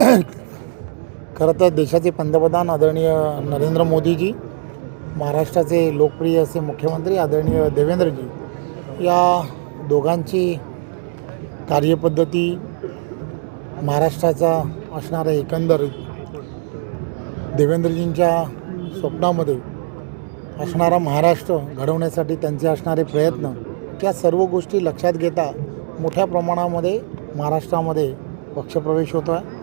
खरं तर देशाचे पंतप्रधान आदरणीय नरेंद्र मोदीजी, महाराष्ट्राचे लोकप्रिय असे मुख्यमंत्री आदरणीय देवेंद्रजी, या दोघांची कार्यपद्धती, महाराष्ट्राचा असणारा एकंदरीत देवेंद्रजींच्या स्वप्नामध्ये असणारा महाराष्ट्र घडवण्यासाठी त्यांचे असणारे प्रयत्न, त्या सर्व गोष्टी लक्षात घेता मोठ्या प्रमाणामध्ये महाराष्ट्रामध्ये पक्षप्रवेश होतो आहे.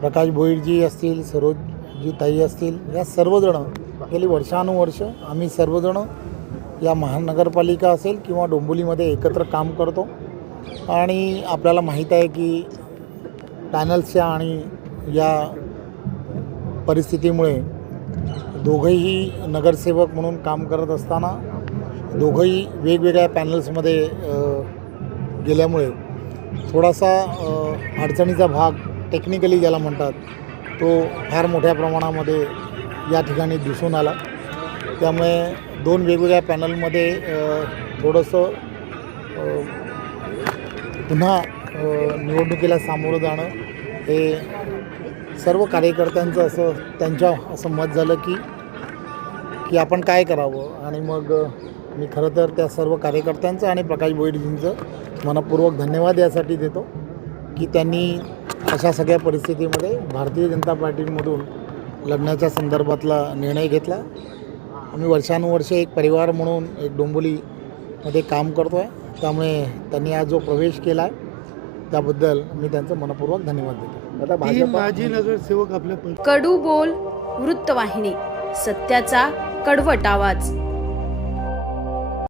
प्रकाश भोईरजी असतील, सरोजजी ताई असतील, या सर्वजणं गेली वर्षानुवर्ष आम्ही सर्वजणं या महानगरपालिका असेल किंवा डोंबिवलीमध्ये एकत्र काम करतो. आणि आपल्याला माहीत आहे की पॅनल्सच्या आणि या परिस्थितीमुळे दोघंही नगरसेवक म्हणून काम करत असताना दोघंही वेगवेगळ्या पॅनल्समध्ये गेल्यामुळे थोडासा अडचणीचा भाग, टेक्निकली ज्याला म्हणतात, तो फार मोठ्या प्रमाणामध्ये या ठिकाणी दिसून आला. त्यामुळे दोन वेगवेगळ्या पॅनलमध्ये थोडंसं पुन्हा निवडणुकीला सामोरं जाणं हे सर्व कार्यकर्त्यांचं त्यांचं मत झालं की आपण काय करावं. आणि मग मी खरं तर त्या सर्व कार्यकर्त्यांचं आणि प्रकाश भोईरजींचं मनपूर्वक धन्यवाद यासाठी देतो की त्यांनी अशा सगळ्या परिस्थितीमध्ये भारतीय जनता पार्टीमधून लढण्याच्या संदर्भातला निर्णय घेतला. आम्ही वर्षानुवर्षे एक परिवार म्हणून एक डोंबिवलीमध्ये काम करतो आहे. त्यामुळे त्यांनी आज जो प्रवेश केला आहे त्याबद्दल मी त्यांचं मनपूर्वक धन्यवाद देतो. आता माजी नगरसेवक आपल्या कडू बोल वृत्तवाहिनी, सत्याचा कडवट आवाज.